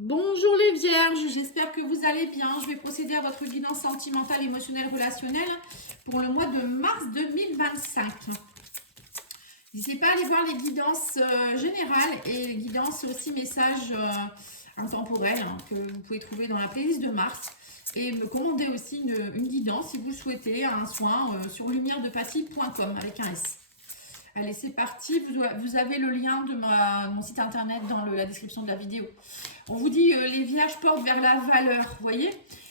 Bonjour les vierges, j'espère que vous allez bien. Je vais procéder à votre guidance sentimentale, émotionnelle, relationnelle pour le mois de mars 2025. N'hésitez pas à aller voir les guidances générales et les guidances aussi messages intemporels que vous pouvez trouver dans la playlist de mars. Et me commander aussi une guidance si vous le souhaitez, un soin sur lumièredepathie.com avec un S. Allez, c'est parti. Vous avez le lien de mon site internet dans la description de la vidéo. On vous dit les vierges portent vers la valeur, vous voyez.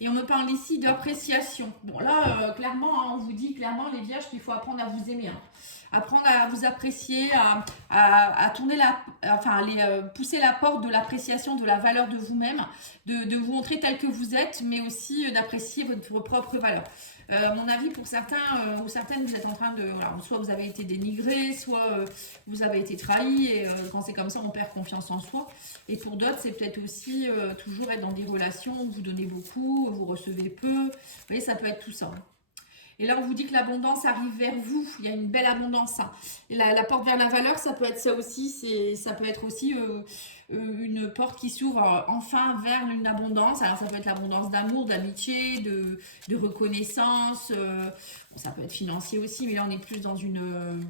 Et on me parle ici d'appréciation. Bon là, clairement, hein, on vous dit clairement les vierges qu'il faut apprendre à vous aimer. Hein. Apprendre à vous apprécier, à tourner pousser la porte de l'appréciation de la valeur de vous-même, de vous montrer tel que vous êtes, mais aussi d'apprécier votre propre valeur. À mon avis, pour certains ou certaines, vous êtes en train de... Voilà, soit vous avez été dénigré, soit vous avez été trahi, et quand c'est comme ça, on perd confiance en soi. Et pour d'autres, c'est peut-être aussi toujours être dans des relations où vous donnez beaucoup, vous recevez peu. Vous voyez, ça peut être tout ça. Et là, on vous dit que l'abondance arrive vers vous. Il y a une belle abondance. Hein. Et la porte vers la valeur, ça peut être ça aussi. Ça peut être aussi une porte qui s'ouvre enfin vers une abondance. Alors, ça peut être l'abondance d'amour, d'amitié, de reconnaissance. Bon, ça peut être financier aussi, mais là, on est plus dans une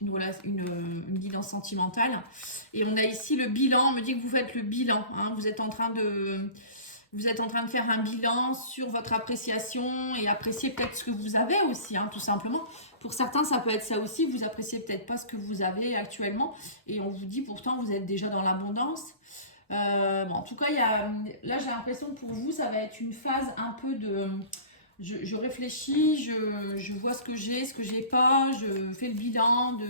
guidance sentimentale. Et on a ici le bilan. On me dit que vous faites le bilan. Hein. Vous êtes en train de faire un bilan sur votre appréciation et apprécier peut-être ce que vous avez aussi, hein, tout simplement. Pour certains, ça peut être ça aussi. Vous appréciez peut-être pas ce que vous avez actuellement et on vous dit pourtant vous êtes déjà dans l'abondance. Bon, en tout cas, là j'ai l'impression que pour vous, ça va être une phase un peu de... Je réfléchis, je vois ce que j'ai pas, je fais le bilan de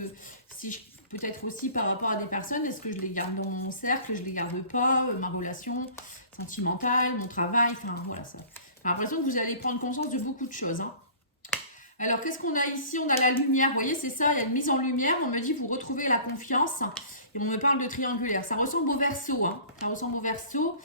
si je peut-être aussi par rapport à des personnes, est-ce que je les garde dans mon cercle, je les garde pas, ma relation sentimentale, mon travail, enfin voilà ça. J'ai l'impression que vous allez prendre conscience de beaucoup de choses. Hein. Alors qu'est-ce qu'on a ici? On a la lumière, vous voyez c'est ça, il y a une mise en lumière, on me dit vous retrouvez la confiance et on me parle de triangulaire. Ça ressemble au Verseau, hein. Ça ressemble au Verseau.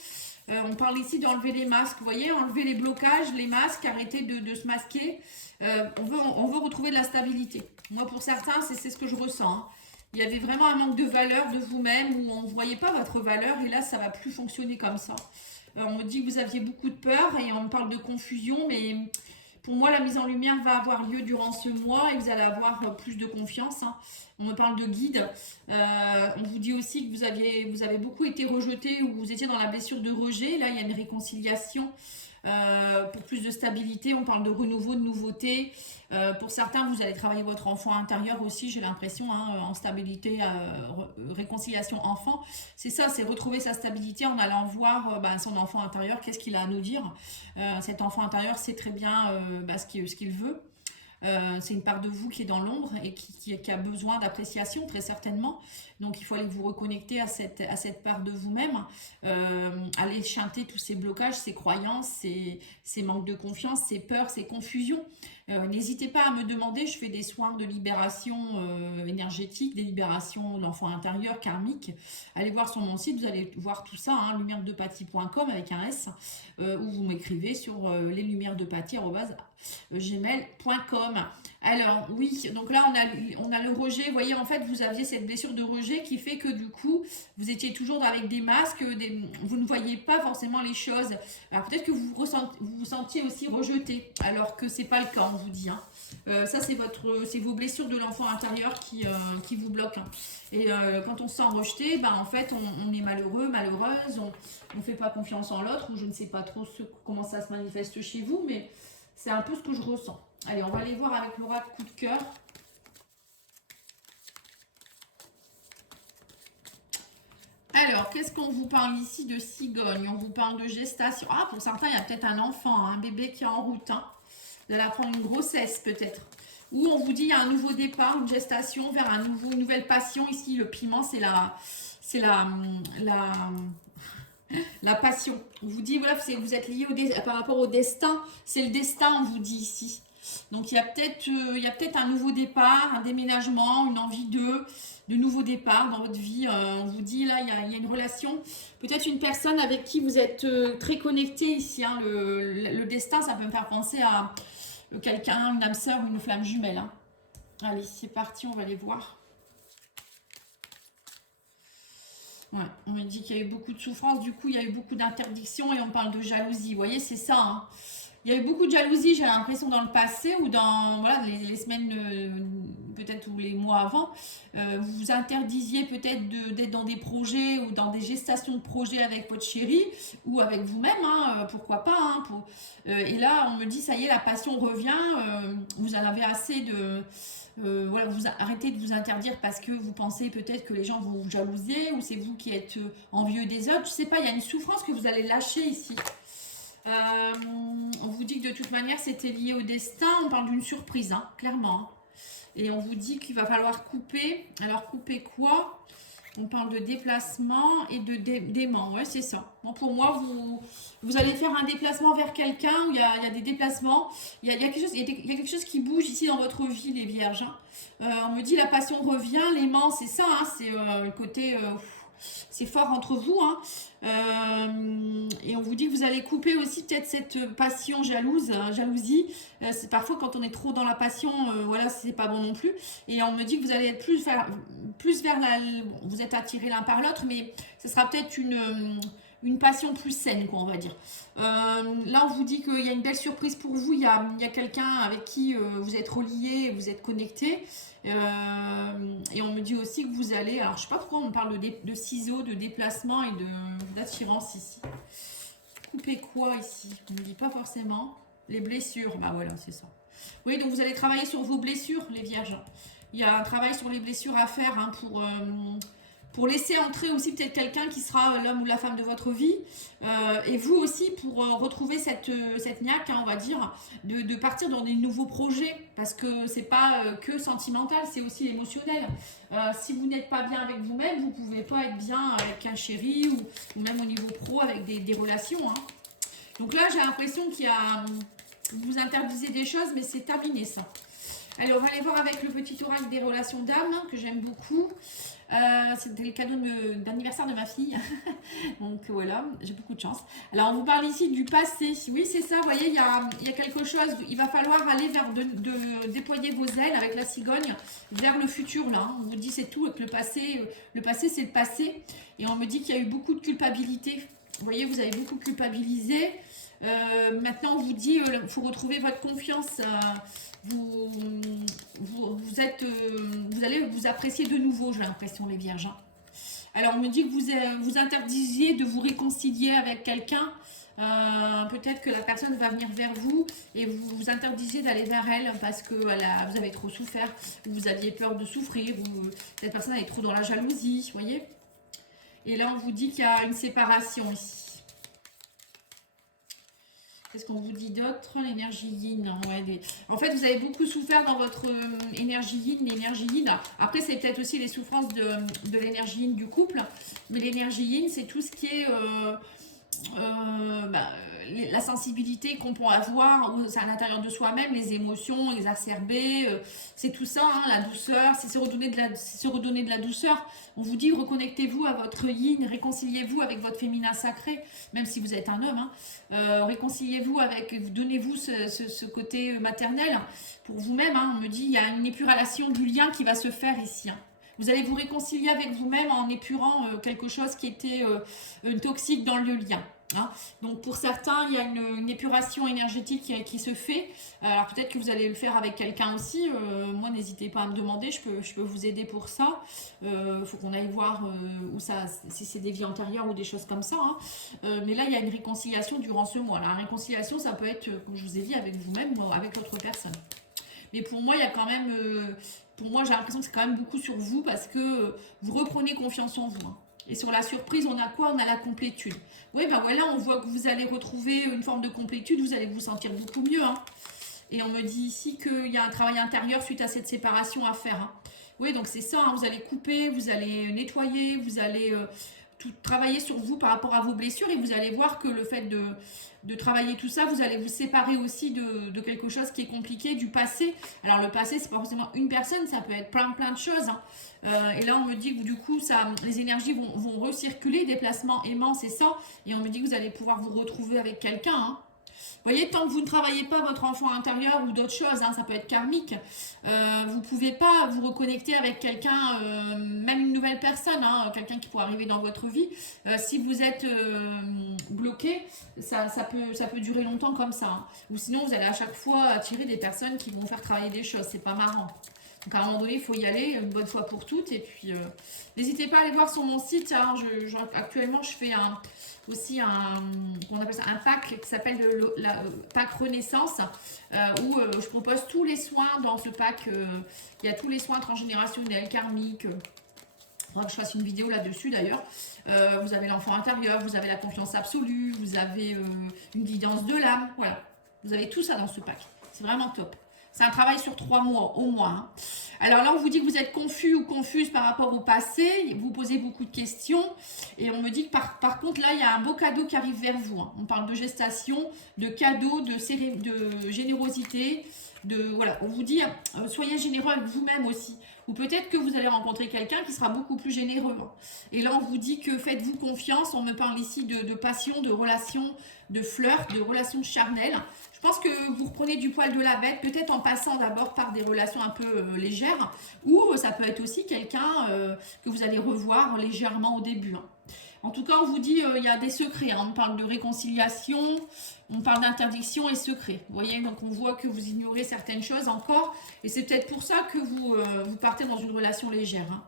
On parle ici d'enlever les masques, vous voyez, enlever les blocages, les masques, arrêter de se masquer. On veut retrouver de la stabilité. Moi pour certains c'est ce que je ressens. Hein. Il y avait vraiment un manque de valeur de vous-même où on ne voyait pas votre valeur et là, ça ne va plus fonctionner comme ça. On me dit que vous aviez beaucoup de peur et on me parle de confusion, mais pour moi, la mise en lumière va avoir lieu durant ce mois et vous allez avoir plus de confiance. Hein. On me parle de guide. On vous dit aussi que vous avez beaucoup été rejeté ou vous étiez dans la blessure de rejet. Là, il y a une réconciliation. Pour plus de stabilité, on parle de renouveau, de nouveauté. Pour certains, vous allez travailler votre enfant intérieur aussi, j'ai l'impression, hein, en stabilité, réconciliation enfant. C'est ça, c'est retrouver sa stabilité en allant voir son enfant intérieur, qu'est-ce qu'il a à nous dire. Cet enfant intérieur sait très bien ce qu'il veut. C'est une part de vous qui est dans l'ombre et qui a besoin d'appréciation très certainement. Donc il faut aller vous reconnecter à cette part de vous-même, aller chanter tous ces blocages, ces croyances, ces manques de confiance, ces peurs, ces confusions. N'hésitez pas à me demander, je fais des soins de libération énergétique, des libérations d'enfants intérieurs, karmiques. Allez voir sur mon site, vous allez voir tout ça, hein, lumièredepathie.com avec un S, ou vous m'écrivez sur leslumièresdepathie@gmail.com. Alors oui, donc là on a le rejet, vous voyez en fait vous aviez cette blessure de rejet qui fait que du coup vous étiez toujours avec des masques, vous ne voyez pas forcément les choses. Alors peut-être que vous vous sentiez aussi rejeté alors que c'est pas le cas on vous dit. Hein. Ça c'est vos blessures de l'enfant intérieur qui vous bloquent. Hein. Et quand on se sent rejeté, en fait on est malheureux, malheureuse, on ne fait pas confiance en l'autre ou je ne sais pas trop comment ça se manifeste chez vous mais c'est un peu ce que je ressens. Allez, on va aller voir avec l'oracle coup de cœur. Alors, qu'est-ce qu'on vous parle ici de cigogne? On vous parle de gestation. Ah, pour certains, il y a peut-être un enfant, un bébé qui est en route. Hein. Vous allez apprendre une grossesse peut-être. Ou on vous dit il y a un nouveau départ, une gestation vers une nouvelle passion. Ici, le piment, c'est la passion. On vous dit, voilà, vous êtes lié par rapport au destin. C'est le destin, on vous dit ici. Donc il y a peut-être un nouveau départ, un déménagement, une envie de nouveau départ dans votre vie. On vous dit là, il y a une relation, peut-être une personne avec qui vous êtes très connecté ici. Hein. Le destin, ça peut me faire penser à quelqu'un, une âme sœur ou une flamme jumelle. Hein. Allez, c'est parti, on va les voir. Ouais, on me dit qu'il y a eu beaucoup de souffrance, du coup il y a eu beaucoup d'interdictions et on parle de jalousie. Vous voyez, c'est ça, hein. Il y a eu beaucoup de jalousie, j'ai l'impression, dans le passé ou dans voilà, les semaines, peut-être ou les mois avant. Vous vous interdisiez peut-être d'être dans des projets ou dans des gestations de projets avec votre chéri ou avec vous-même, hein, pourquoi pas. Hein, et là, on me dit, ça y est, la passion revient, vous en avez assez de... voilà, vous arrêtez de vous interdire parce que vous pensez peut-être que les gens vont vous jalouser ou c'est vous qui êtes envieux des autres. Je sais pas, il y a une souffrance que vous allez lâcher ici. On vous dit que de toute manière c'était lié au destin, on parle d'une surprise, hein, clairement. Et on vous dit qu'il va falloir couper. Alors couper quoi? On parle de déplacement et d'aimant, ouais c'est ça. Bon, pour moi, vous allez faire un déplacement vers quelqu'un où il y a des déplacements. Il y a quelque chose qui bouge ici dans votre vie, les vierges. Hein. On me dit la passion revient, l'aimant c'est ça, hein, c'est le côté... c'est fort entre vous, hein. Et on vous dit que vous allez couper aussi peut-être cette passion jalousie. C'est parfois quand on est trop dans la passion, voilà, c'est pas bon non plus. Et on me dit que vous allez être plus vers la, bon, vous êtes attirés l'un par l'autre, mais ce sera peut-être une passion plus saine, quoi, on va dire. Là, on vous dit qu'il y a une belle surprise pour vous. Il y a quelqu'un avec qui vous êtes reliés, vous êtes connectés. Et on me dit aussi que vous allez... Alors, je sais pas pourquoi on parle de ciseaux, de déplacement et d'attirance ici. Couper quoi ici? On ne me dit pas forcément. Les blessures, bah voilà, c'est ça. Oui, donc vous allez travailler sur vos blessures, les vierges. Il y a un travail sur les blessures à faire, hein, pour laisser entrer aussi peut-être quelqu'un qui sera l'homme ou la femme de votre vie. Et vous aussi pour retrouver cette niaque, hein, on va dire, de partir dans des nouveaux projets. Parce que c'est pas que sentimental, c'est aussi émotionnel. Si vous n'êtes pas bien avec vous-même, vous pouvez pas être bien avec un chéri ou même au niveau pro avec des relations. Hein. Donc là, j'ai l'impression qu'il y a... Vous interdisez des choses, mais c'est terminé ça. Allez, on va aller voir avec le petit oracle des relations d'âme, que j'aime beaucoup. C'était le cadeau d'anniversaire de ma fille. Donc voilà, j'ai beaucoup de chance. Alors, on vous parle ici du passé. Oui, c'est ça, vous voyez, il y a quelque chose. Il va falloir aller vers déployer vos ailes avec la cigogne vers le futur, là. Hein. On vous dit c'est tout, avec le passé c'est le passé. Et on me dit qu'il y a eu beaucoup de culpabilité. Vous voyez, vous avez beaucoup culpabilisé. Maintenant, on vous dit il faut retrouver votre confiance. Vous allez vous apprécier de nouveau, j'ai l'impression, les vierges. Hein. Alors, on me dit que vous interdisiez de vous réconcilier avec quelqu'un. Peut-être que la personne va venir vers vous et vous vous interdisiez d'aller vers elle parce que vous avez trop souffert, ou vous aviez peur de souffrir, ou cette personne est trop dans la jalousie, vous voyez. Et là, on vous dit qu'il y a une séparation ici. Qu'est-ce qu'on vous dit d'autre? L'énergie yin. Ouais, en fait, vous avez beaucoup souffert dans votre énergie yin, l'énergie yin. Après, c'est peut-être aussi les souffrances de l'énergie yin du couple. Mais l'énergie yin, c'est tout ce qui est la sensibilité qu'on peut avoir à l'intérieur de soi-même, les émotions exacerbées, c'est tout ça, hein, la douceur, c'est se redonner de la douceur. On vous dit reconnectez-vous à votre yin, réconciliez-vous avec votre féminin sacré, même si vous êtes un homme, hein, réconciliez-vous avec, donnez-vous ce côté maternel pour vous-même. Hein, on me dit il y a une épuration du lien qui va se faire ici. Hein. Vous allez vous réconcilier avec vous-même en épurant quelque chose qui était toxique dans le lien. Hein. Donc pour certains, il y a une épuration énergétique qui se fait. Alors peut-être que vous allez le faire avec quelqu'un aussi. Moi, n'hésitez pas à me demander, je peux vous aider pour ça. Faut qu'on aille voir où ça, si c'est des vies antérieures ou des choses comme ça. Hein. Mais là, il y a une réconciliation durant ce mois. La réconciliation, ça peut être, comme je vous ai dit, avec vous-même ou avec l'autre personne. Mais pour moi, il y a quand même... pour moi, j'ai l'impression que c'est quand même beaucoup sur vous parce que vous reprenez confiance en vous. Hein. Et sur la surprise, on a quoi? On a la complétude. Oui, ben voilà, on voit que vous allez retrouver une forme de complétude, vous allez vous sentir beaucoup mieux. Hein. Et on me dit ici qu'il y a un travail intérieur suite à cette séparation à faire. Hein. Oui, donc c'est ça, hein, vous allez couper, vous allez nettoyer, vous allez tout travailler sur vous par rapport à vos blessures et vous allez voir que le fait de travailler tout ça, vous allez vous séparer aussi de quelque chose qui est compliqué, du passé. Alors le passé, c'est pas forcément une personne, ça peut être plein de choses. Hein. Et là, on me dit que du coup, les énergies vont recirculer, déplacement aimant, c'est ça. Et on me dit que vous allez pouvoir vous retrouver avec quelqu'un. Hein. Vous voyez, tant que vous ne travaillez pas votre enfant intérieur ou d'autres choses, hein, ça peut être karmique, vous ne pouvez pas vous reconnecter avec quelqu'un, même une nouvelle personne, hein, quelqu'un qui pourrait arriver dans votre vie. Si vous êtes bloqué, ça peut durer longtemps comme ça. Hein. Ou sinon, vous allez à chaque fois attirer des personnes qui vont vous faire travailler des choses. C'est pas marrant. Donc à un moment donné, il faut y aller une bonne fois pour toutes. Et puis, n'hésitez pas à aller voir sur mon site. Hein, actuellement, je fais aussi on appelle ça, un pack qui s'appelle le pack Renaissance, où je propose tous les soins dans ce pack. Il y a tous les soins transgénérationnels, karmiques. Faudra que je fasse une vidéo là-dessus d'ailleurs. Vous avez l'enfant intérieur, vous avez la confiance absolue, vous avez une guidance de l'âme. Voilà, vous avez tout ça dans ce pack. C'est vraiment top. C'est un travail sur 3 mois au moins. Hein. Alors là, on vous dit que vous êtes confus ou confuse par rapport au passé. Vous posez beaucoup de questions. Et on me dit que par contre, là, il y a un beau cadeau qui arrive vers vous. Hein. On parle de gestation, de cadeau, de générosité. Voilà, on vous dit, soyez généreux avec vous-même aussi. Ou peut-être que vous allez rencontrer quelqu'un qui sera beaucoup plus généreux. Et là, on vous dit que faites-vous confiance. On me parle ici de passion, de relations, de flirt, de relations charnelles. Je pense que vous reprenez du poil de la bête, peut-être en passant d'abord par des relations un peu légères, ou ça peut être aussi quelqu'un que vous allez revoir légèrement au début. Hein. En tout cas, on vous dit il y a des secrets. Hein. On parle de réconciliation, on parle d'interdiction et secret. Vous voyez, donc on voit que vous ignorez certaines choses encore, et c'est peut-être pour ça que vous partez dans une relation légère. Hein.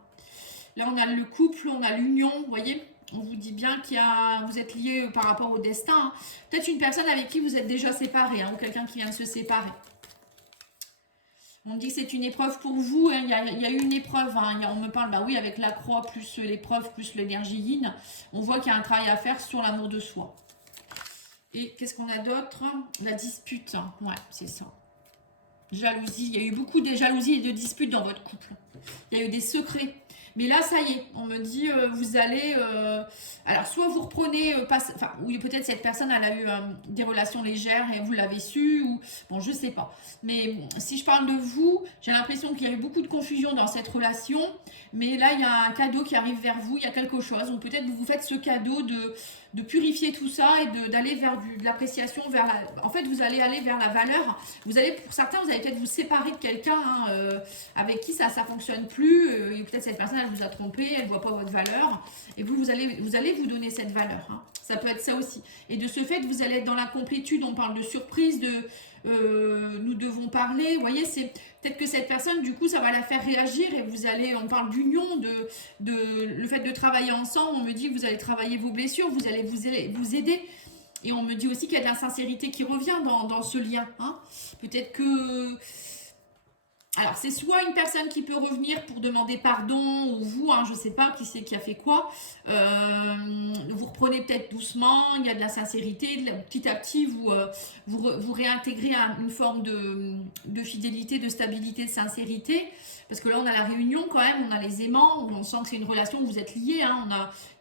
Là, on a le couple, on a l'union, vous voyez. On vous dit bien vous êtes liés par rapport au destin. Hein. Peut-être une personne avec qui vous êtes déjà séparés, hein, ou quelqu'un qui vient de se séparer. On dit que c'est une épreuve pour vous. Hein. Il y a eu une épreuve. Hein. On me parle, bah oui, avec la croix, plus l'épreuve, plus l'énergie yin. On voit qu'il y a un travail à faire sur l'amour de soi. Et qu'est-ce qu'on a d'autre? La dispute. Hein. Ouais, c'est ça. Jalousie. Il y a eu beaucoup de jalousie et de disputes dans votre couple. Il y a eu des secrets. Mais là, ça y est, on me dit, vous allez... alors, soit vous reprenez... ou peut-être cette personne, elle a eu des relations légères et vous l'avez su, ou... Bon, je sais pas. Mais si je parle de vous, j'ai l'impression qu'il y a eu beaucoup de confusion dans cette relation. Mais là, il y a un cadeau qui arrive vers vous, il y a quelque chose. Ou peut-être vous faites ce cadeau de purifier tout ça et d'aller vers de l'appréciation, en fait, vous allez aller vers la valeur. Pour certains, vous allez peut-être vous séparer de quelqu'un avec qui ça fonctionne plus. Et peut-être cette personne, elle vous a trompé, elle ne voit pas votre valeur. Et vous allez vous donner cette valeur. Hein. Ça peut être ça aussi. Et de ce fait, vous allez être dans la complétude. On parle de surprise, nous devons parler. Vous voyez, c'est peut-être que cette personne, du coup, ça va la faire réagir et on parle d'union, le fait de travailler ensemble. On me dit que vous allez travailler vos blessures, vous allez vous aider. Et on me dit aussi qu'il y a de la sincérité qui revient dans ce lien. Hein. Peut-être que... Alors, c'est soit une personne qui peut revenir pour demander pardon, ou vous, hein, je ne sais pas qui c'est qui a fait quoi. Vous reprenez peut-être doucement, il y a de la sincérité. Petit à petit, vous réintégrez une forme de fidélité, de stabilité, de sincérité. Parce que là, on a la réunion quand même, on a les aimants, on sent que c'est une relation où vous êtes liés. Hein,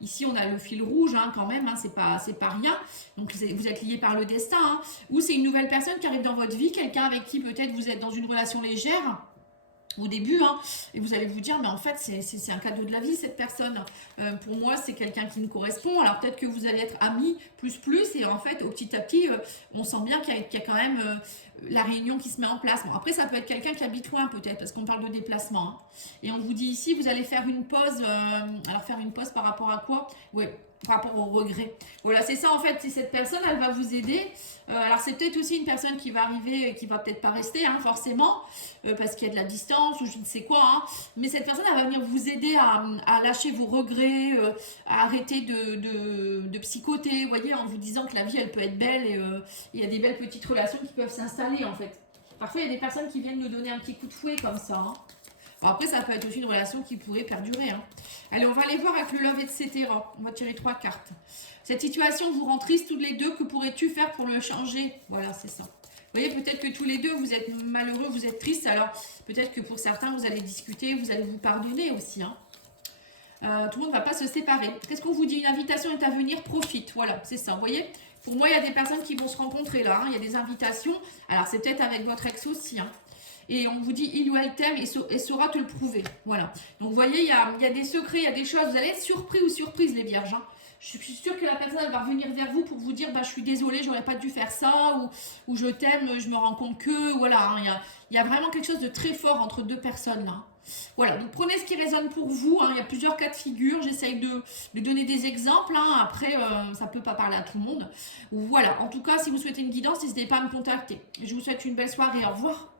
ici, on a le fil rouge hein, quand même, hein, c'est pas rien. Donc, vous êtes liés par le destin. Hein, ou c'est une nouvelle personne qui arrive dans votre vie, quelqu'un avec qui peut-être vous êtes dans une relation légère au début, hein, et vous allez vous dire, mais en fait, c'est un cadeau de la vie, cette personne. Pour moi, c'est quelqu'un qui me correspond. Alors, peut-être que vous allez être amis plus, et en fait, au petit à petit, on sent bien qu'il y a quand même la réunion qui se met en place. Bon, après, ça peut être quelqu'un qui habite loin, peut-être, parce qu'on parle de déplacement. Hein. Et on vous dit ici, vous allez faire une pause. Alors, faire une pause par rapport à quoi? Oui, par rapport au regret. Voilà, c'est ça, en fait, c'est cette personne, elle va vous aider. Alors, c'est peut-être aussi une personne qui va arriver, qui va peut-être pas rester, hein, forcément, parce qu'il y a de la distance ou je ne sais quoi. Hein. Mais cette personne, elle va venir vous aider à lâcher vos regrets, à arrêter de psychoter, vous voyez, en vous disant que la vie, elle peut être belle et il y a des belles petites relations qui peuvent s'installer, en fait. Parfois, il y a des personnes qui viennent nous donner un petit coup de fouet comme ça. Hein. Bon, après, ça peut être aussi une relation qui pourrait perdurer. Hein. Allez, on va aller voir avec le love, etc. On va tirer 3 cartes. Cette situation vous rend triste tous les deux. Que pourrais-tu faire pour le changer? Voilà, c'est ça. Vous voyez, peut-être que tous les deux, vous êtes malheureux, vous êtes tristes. Alors, peut-être que pour certains, vous allez discuter, vous allez vous pardonner aussi. Hein. Tout le monde ne va pas se séparer. Qu'est-ce qu'on vous dit? Une invitation est à venir, profite. Voilà, c'est ça. Vous voyez, pour moi, il y a des personnes qui vont se rencontrer là. Hein. Il y a des invitations. Alors, c'est peut-être avec votre ex aussi. Hein. Et on vous dit, il ou elle t'aime et saura te le prouver. Voilà. Donc, vous voyez, il y a des secrets, il y a des choses. Vous allez être surpris ou surprise, les vierges. Hein. je suis sûre que la personne elle va revenir vers vous pour vous dire bah, je suis désolée, j'aurais pas dû faire ça, ou je t'aime, je me rends compte que, voilà, hein, il y a vraiment quelque chose de très fort entre deux personnes là. Voilà, donc prenez ce qui résonne pour vous, hein, il y a plusieurs cas de figure, j'essaye de donner des exemples, hein, après ça peut pas parler à tout le monde. Voilà, en tout cas si vous souhaitez une guidance, n'hésitez pas à me contacter. Je vous souhaite une belle soirée, au revoir.